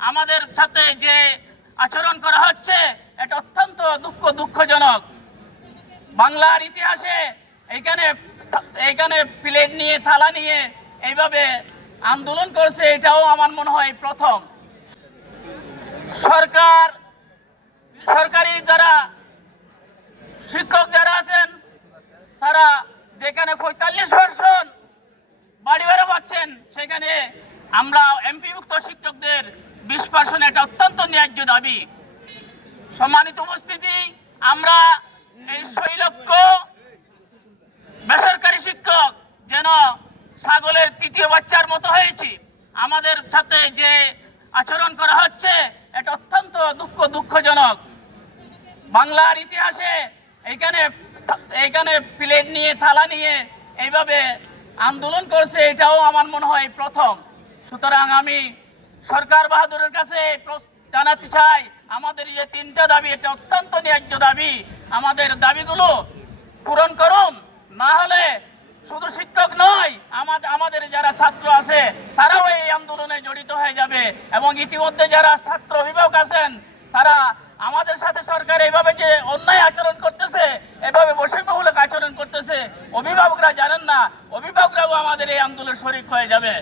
আমাদের সাথে যে আচরণ করা হচ্ছে, এটা অত্যন্ত দুঃখ, দুঃখজনক। বাংলার ইতিহাসে এইখানে এইখানে প্লেট নিয়ে, থালা নিয়ে এইভাবে আন্দোলন করছে, এটাও আমার মনে হয় প্রথম। সরকার, সরকারি যারা শিক্ষক যারা আছেন, তারা যেখানে পঁয়তাল্লিশ পার্সেন্ট বাড়ি ভাড়া পাচ্ছেন, সেখানে আমরা এমপিভুক্ত বিশ এটা অত্যন্ত ন্যায্য দাবি। সম্মানিত উপস্থিতি, আমরা এই ছয় লক্ষ বেসরকারি শিক্ষক যেন ছাগলের তৃতীয় বাচ্চার মতো হয়েছি, আমাদের সাথে যে আচরণ করা হচ্ছে, এটা অত্যন্ত দুঃখ দুঃখজনক। বাংলার ইতিহাসে এইখানে এইখানে প্লেট নিয়ে, থালা নিয়ে এইভাবে আন্দোলন করছে, এটাও আমার মনে হয় প্রথম। সুতরাং আমি সরকার বাহাদুরের কাছে জানাতে চাই, আমাদের যে তিনটা দাবি, এটা অত্যন্ত ন্যায্য দাবি। আমাদের দাবিগুলো পূরণ করুন, না হলে শুধু শিক্ষক নয় আমাদের আমাদের যারা ছাত্র আছে, তারাও এই আন্দোলনে জড়িত হয়ে যাবে এবং ইতিমধ্যে যারা ছাত্র অভিভাবক আছেন, তারা আমাদের সাথে সরকার এইভাবে যে অন্যায় আচরণ করতেছে, এভাবে বৈষম্যমূলক আচরণ করতেছে, অভিভাবকরা জানেন না, অভিভাবকরাও আমাদের এই আন্দোলনে শরিক হয়ে যাবে।